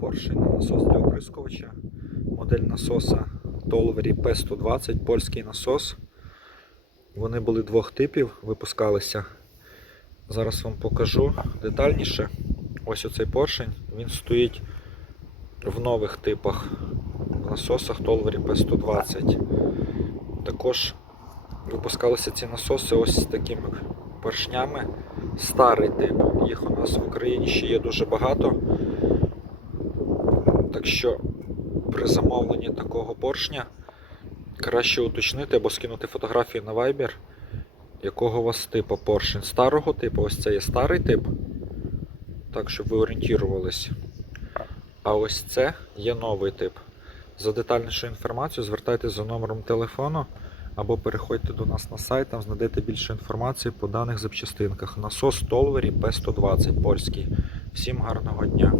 Поршень насос для оприскувача. Модель насоса Tolvery P120, польський насос. Вони були двох типів, випускалися. Зараз вам покажу детальніше. Ось оцей поршень. Він стоїть в нових типах в насосах Tolvery P120. Також випускалися ці насоси ось з такими поршнями. Старий тип. Їх у нас в Україні ще є дуже багато. Так що при замовленні такого поршня краще уточнити або скинути фотографії на Viber, якого у вас типу поршень. Старого типу, ось це є старий тип. Так, щоб ви орієнтувались. А ось це є новий тип. За детальнішу інформацію звертайтеся за номером телефону або переходьте до нас на сайт, там знайдете більше інформації по даних запчастинках. Насос Tolvery P120 польський. Всім гарного дня!